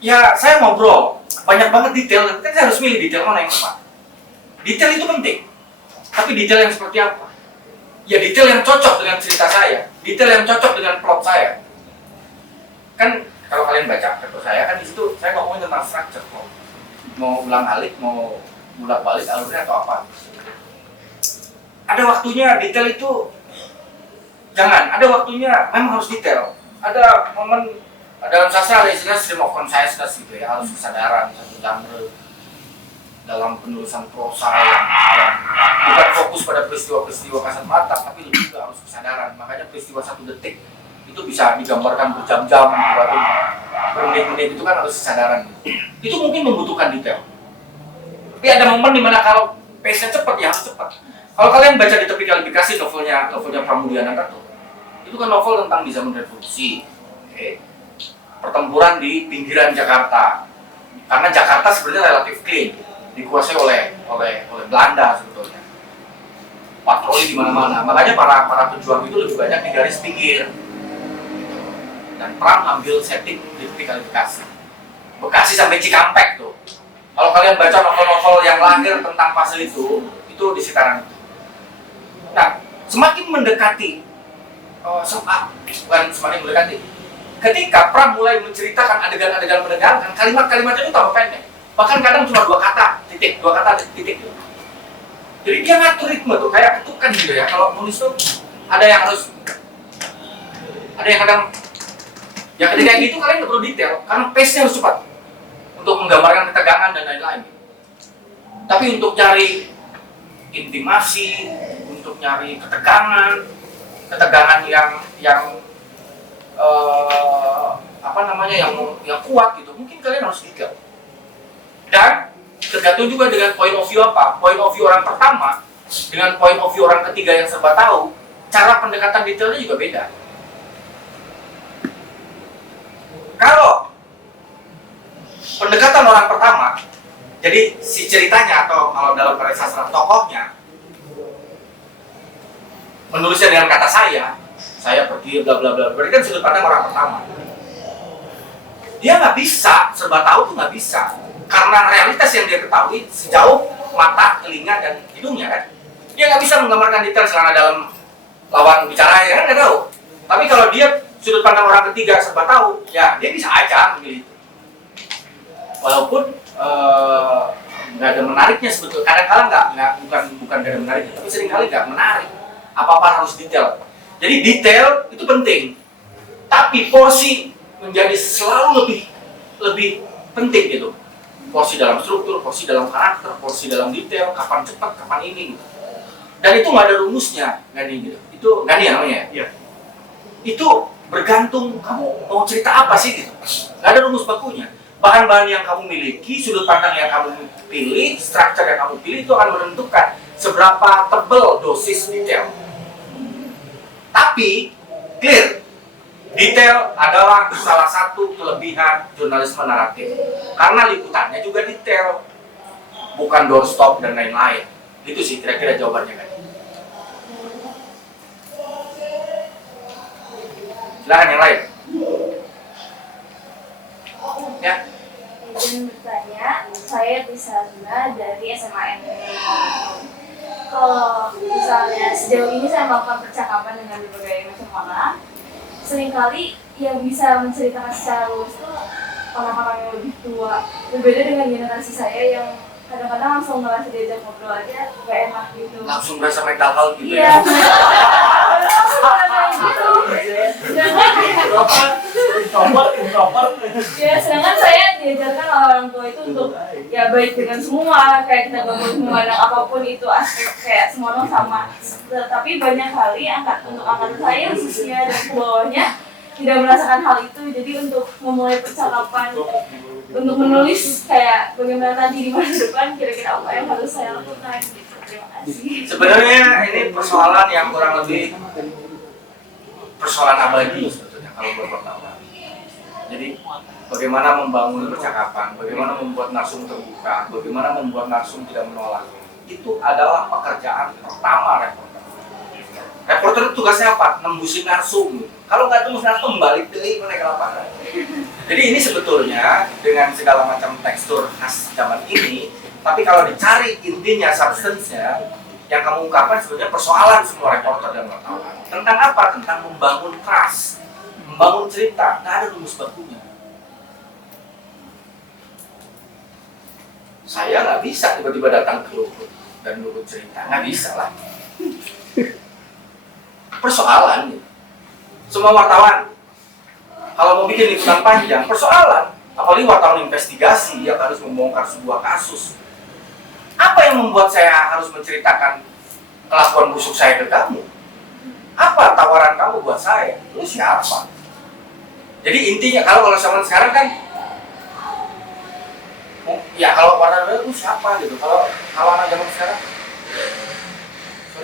Ya, saya ngobrol, banyak banget detail, kan saya harus milih detail mana yang tepat. Detail itu penting, tapi detail yang seperti apa? Ya detail yang cocok dengan cerita saya, detail yang cocok dengan plot saya. Kan kalau kalian baca artikel saya, kan di situ saya ngomongin tentang structure, mau ulang alik, mau bolak balik alurnya atau apa. Ada waktunya detail itu jangan, ada waktunya memang harus detail. Ada momen dalam sastra ada istilah stream of consciousness gitu ya, harus kesadaran satu genre dalam penulisan prosa yang bukan fokus pada peristiwa-peristiwa kasat mata, tapi lebih juga harus kesadaran. Makanya peristiwa 1 detik itu bisa digambarkan berjam-jam, bermenit-menit, itu kan harus kesadaran. Itu mungkin membutuhkan detail. Tapi ada momen dimana kalau pace-nya cepat ya harus cepat. Kalau kalian baca di tepi kalifikasi novelnya Pramudia Anantatur, itu kan novel tentang di zaman revolusi. Pertempuran di pinggiran Jakarta, karena Jakarta sebenarnya relatif clean, dikuasai oleh Belanda sebetulnya. Patroli di mana-mana, makanya para pejuang itu lebih banyak di garis pinggir. Dan perang ambil setting di tepi kalifikasi, Bekasi sampai Cikampek tuh. Kalau kalian baca novel-novel yang lahir tentang fase itu di sekitaran itu. Nah, semakin mendekati, bukan semakin mendekati. Ketika Pram mulai menceritakan adegan-adegan menegangkan, kalimat-kalimatnya itu tambah pendek. Bahkan kadang cuma 2 kata, titik. Jadi dia ngatur ritme tuh, kayak ketukan gitu ya. Kalau nulis tuh ada yang kadang, ya ketika gitu kalian nggak perlu detail, karena pace-nya harus cepat untuk menggambarkan ketegangan dan lain-lain. Tapi untuk cari intimasi, untuk nyari ketegangan yang yang kuat gitu, mungkin kalian harus detail. Dan tergantung juga dengan point of view apa, point of view orang pertama dengan point of view orang ketiga yang serba tahu, cara pendekatan detailnya juga beda. Kalau pendekatan orang pertama, jadi si ceritanya atau kalau dalam karya sastra tokohnya menulisnya dengan kata saya pergi bla bla bla, berarti kan sudut pandang orang pertama. Dia nggak bisa serba tahu tuh, nggak bisa, karena realitas yang dia ketahui sejauh mata, telinga dan hidungnya kan. Dia nggak bisa menggambarkan detail selama dalam lawan bicara ya kan, nggak tahu. Tapi kalau dia sudut pandang orang ketiga serba tahu, ya dia bisa aja memilih itu. Walaupun nggak ada menariknya sebetulnya, kadang-kadang bukan nggak ada menariknya, tapi seringkali nggak menarik. Apa-apa harus detail. Jadi detail itu penting, tapi porsi menjadi selalu lebih penting gitu. Porsi dalam struktur, porsi dalam karakter, porsi dalam detail, kapan cepat, kapan ini gitu. Dan itu nggak ada rumusnya, Gani gitu. Itu Gani ya namanya? Iya. Itu bergantung kamu mau cerita apa sih gitu. Nggak ada rumus bakunya. Bahan-bahan yang kamu miliki, sudut pandang yang kamu pilih, struktur yang kamu pilih itu akan menentukan seberapa tebal dosis detail. Tapi clear, detail adalah salah satu kelebihan jurnalisme naratif. Karena liputannya juga detail, bukan doorstop dan lain-lain. Itu sih kira-kira jawabannya kan. Silakan yang lain. Ya. Izin bertanya, saya Tisana dari SMA NU. Kalau misalnya sejauh ini saya melakukan percakapan dengan berbagai macam orang, seringkali yang bisa menceritakan secara luas itu orang-orang yang lebih tua. Berbeda dengan generasi saya yang kadang-kadang langsung ngerasa diajak ngobrol aja gak enak gitu. Langsung berasa mental health gitu Iya, ya. kayak gitu. Sedangkan saya diajarkan oleh orang tua itu untuk ya baik dengan semua, kayak kita gak boleh memandang apapun itu aspek kayak semua orang sama. Tapi banyak kali untuk angkatan saya khususnya dan ke bawahnya tidak merasakan hal itu. Jadi untuk memulai percakapan, untuk menulis kayak bagaimana nanti di masa depan kira-kira apa yang harus saya lakukan gitu. Terima kasih. Sebenarnya ini persoalan yang kurang lebih persoalan abadi sebetulnya kalau buat wartawan. Jadi bagaimana membangun percakapan, bagaimana membuat narsum terbuka, bagaimana membuat narsum tidak menolak. Itu adalah pekerjaan pertama reporter. Reporter itu tugasnya apa? Nembusin narsum. Kalau nggak tembus narsum, balik deh ke lapangan. Jadi ini sebetulnya dengan segala macam tekstur khas zaman ini, tapi kalau dicari intinya, substance-nya, yang kamu ungkapkan sebenarnya persoalan semua reporter dan wartawan. Tentang apa? Tentang membangun trust, membangun cerita. Nggak ada rumus bakunya. Saya nggak bisa tiba-tiba datang ke Luhut dan Luhut cerita, nggak bisa lah. Persoalan gitu. Semua wartawan kalau mau bikin liputan panjang, persoalan. Apalagi wartawan investigasi yang harus membongkar sebuah kasus. Apa yang membuat saya harus menceritakan kelakuan busuk saya ke kamu? Apa tawaran kamu buat saya? Lu siapa? Jadi intinya kalau zaman sekarang kan, ya kalau wartawan lu siapa gitu. Kalau anak zaman sekarang,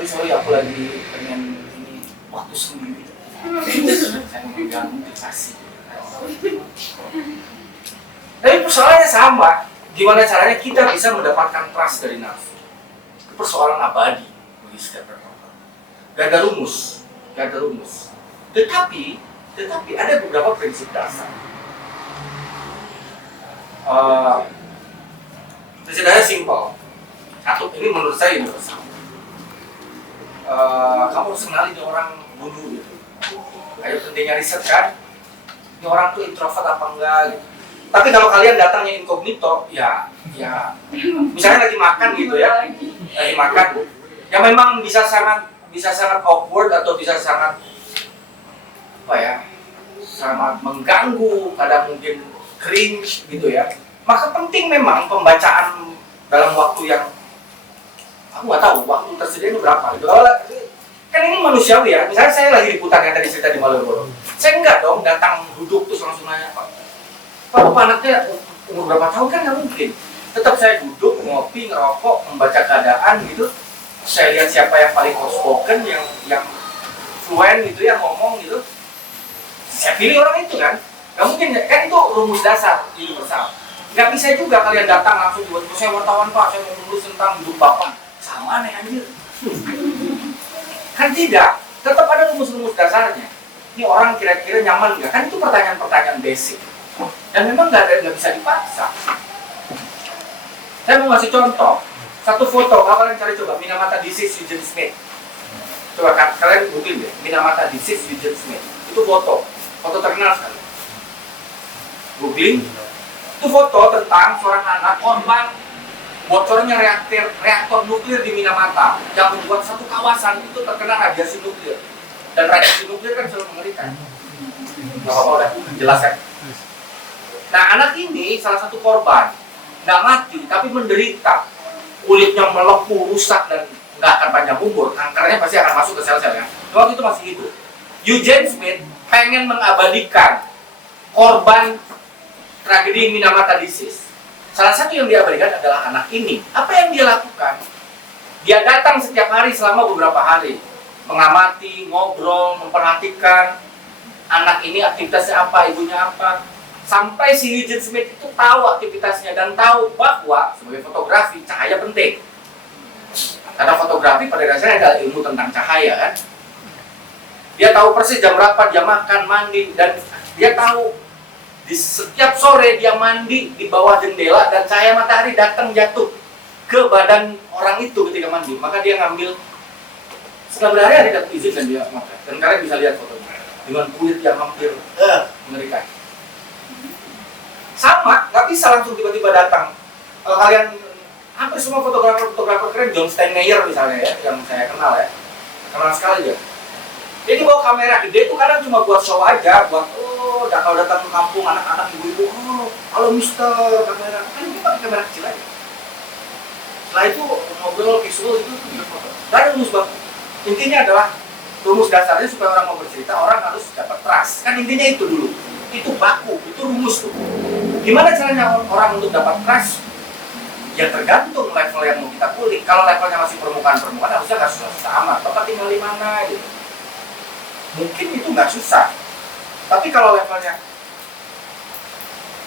sorry aku lagi pengen ini waktu sendiri. Saya mengganggu dikasih. Tapi persoalannya sama. Gimana caranya kita bisa mendapatkan trust dari narsum? Persoalan abadi bagi setiap reporter. Gak ada rumus. Tetapi ada beberapa prinsip dasar. Prinsip dasar simpel. Satu, ini menurut saya universal. Kamu harus kenali nih orang dulu gitu. Kayak pentingnya riset kan, ini orang tuh introvert apa enggak gitu. Tapi kalau kalian datangnya incognito, ya misalnya lagi makan gitu ya, lagi makan, ya memang bisa sangat awkward atau bisa sangat sangat mengganggu, kadang mungkin cringe gitu ya. Maka penting memang pembacaan dalam waktu yang aku nggak tahu waktu tersedia itu berapa gitu. Kan ini manusiawi ya, misalnya saya lagi liputan yang tadi cerita di Malioboro, saya enggak dong datang duduk terus langsung nanya Pak anaknya umur berapa tahun, kan nggak mungkin. Tetap saya duduk, ngopi, ngerokok, membaca keadaan gitu. Saya lihat siapa yang paling outspoken, yang fluent gitu, yang ngomong gitu. Saya pilih orang itu kan. Nggak mungkin, kan itu rumus dasar universal. Nggak bisa juga kalian datang langsung buat saya wartawan Pak, saya mau menulis tentang hidup Bapak. Sama aneh anjir. Kan tidak, tetap ada rumus-rumus dasarnya. Ini orang kira-kira nyaman nggak? Kan itu pertanyaan-pertanyaan basic. Dan memang nggak bisa dipaksa. Saya mau ngasih contoh. Satu foto, kalian cari coba, Minamata Disease Eugene Smith. Coba kalian googling deh, Minamata Disease Eugene Smith. Itu foto terkenal sekali. Googling, itu foto tentang seorang anak korban bocornya reaktor nuklir di Minamata yang membuat satu kawasan itu terkena radiasi nuklir. Dan radiasi nuklir kan selalu mengerikan. Udah jelas kan? Nah, anak ini salah satu korban, nggak mati tapi menderita, kulitnya melepuh, rusak dan nggak akan panjang umur, kankernya pasti akan masuk ke sel-sel ya. Waktu itu masih hidup. Eugene Smith pengen mengabadikan korban tragedi Minamata Disease. Salah satu yang dia abadikan adalah anak ini. Apa yang dia lakukan? Dia datang setiap hari selama beberapa hari, mengamati, ngobrol, memperhatikan anak ini aktivitasnya apa, ibunya apa. Sampai si Eugene Smith itu tahu aktivitasnya dan tahu bahwa sebagai fotografi cahaya penting. Karena fotografi pada dasarnya adalah ilmu tentang cahaya kan. Dia tahu persis jam berapa dia makan, mandi, dan dia tahu di setiap sore dia mandi di bawah jendela dan cahaya matahari datang jatuh ke badan orang itu ketika mandi. Maka dia ngambil setelah berhari-hari dapat izin dan dia makan. Dan kalian bisa lihat fotonya dengan kulit yang hampir mengerikan. Sama, nggak bisa langsung tiba-tiba datang. Kalau kalian hampir semua fotografer keren, John Steinmeier misalnya ya, yang saya kenal ya, kenal sekali dia. Dia bawa kamera gede itu kadang cuma buat show aja, buat kalau datang ke kampung anak-anak ibu-ibu, halo mister, kamera, kan dia pakai kamera kecil aja. Setelah itu ngobrol visual itu dia foto. Gak ada rumus bang. Intinya adalah rumus dasarnya supaya orang mau bercerita, orang harus dapat trust. Kan intinya itu dulu. Itu baku, itu rumus tuh. Gimana caranya orang untuk dapat trust? Ya tergantung level yang mau kita kulik. Kalau levelnya masih permukaan-permukaan, harusnya nggak susah-susah amat. Bapak tinggal di mana gitu. Mungkin itu nggak susah. Tapi kalau levelnya,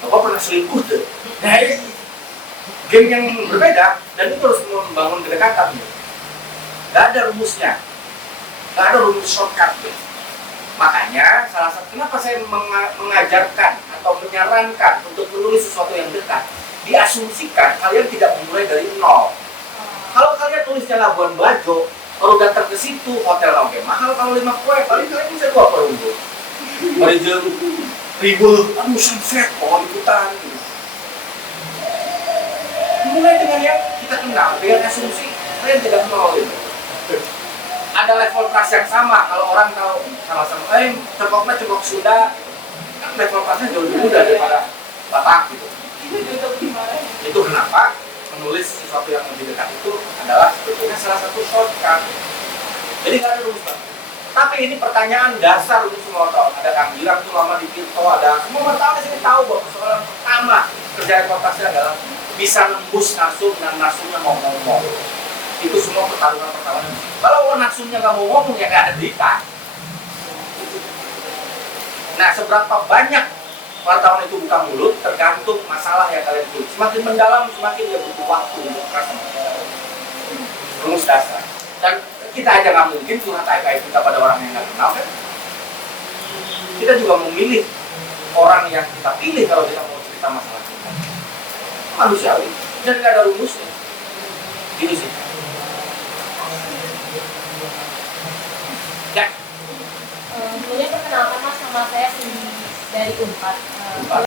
Bapak pernah selingkuh tuh. Nah, game yang berbeda, dan itu harus membangun kedekatan. Nggak ada rumusnya. Nggak ada rumus shortcut. Makanya salah satu kenapa saya mengajarkan atau menyarankan untuk menulis sesuatu yang dekat, diasumsikan kalian tidak memulai dari nol. Kalau kalian tulisnya Labuan Bajo, kalau datang ke situ hotel oke mahal, kalau 5 kue paling kalian bisa 2 perunggu. Merijel ribu, sunset, ikutan. Mulai dengan yang kita kenal, dengan asumsi kalian tidak kenal itu. Ada level trust yang sama. Kalau orang tahu sama-sama, cebok Sunda, kan level trustnya jauh lebih mudah daripada Batak gitu. Itu kenapa menulis sesuatu yang lebih dekat itu adalah sebetulnya salah satu shortcut. Jadi nggak ada rumus. Tapi ini pertanyaan dasar untuk semua orang. Ada Kang Girang tuh lama di Tirto, ada semua wartawan di sini tahu bahwa persoalan pertama kerja reportase adalah bisa nembus narsum dan narsumnya mau ngomong. Itu semua pertarungan. Kalau narsumnya nggak mau ngomong ya nggak ada berita. Nah, seberapa banyak wartawan itu buka mulut tergantung masalah yang kalian tulis. Semakin mendalam semakin dia butuh waktu untuk merasa. Rumus dasar. Dan kita aja nggak mungkin curhat aib kita pada orang yang nggak kenal kan. Kita juga memilih orang yang kita pilih kalau kita mau cerita masalah kita. Manusiawi. Dan nggak ada rumusnya. Ini sih. Ya. Kemudian perkenalkan mas, nama saya Cindy dari Unpad.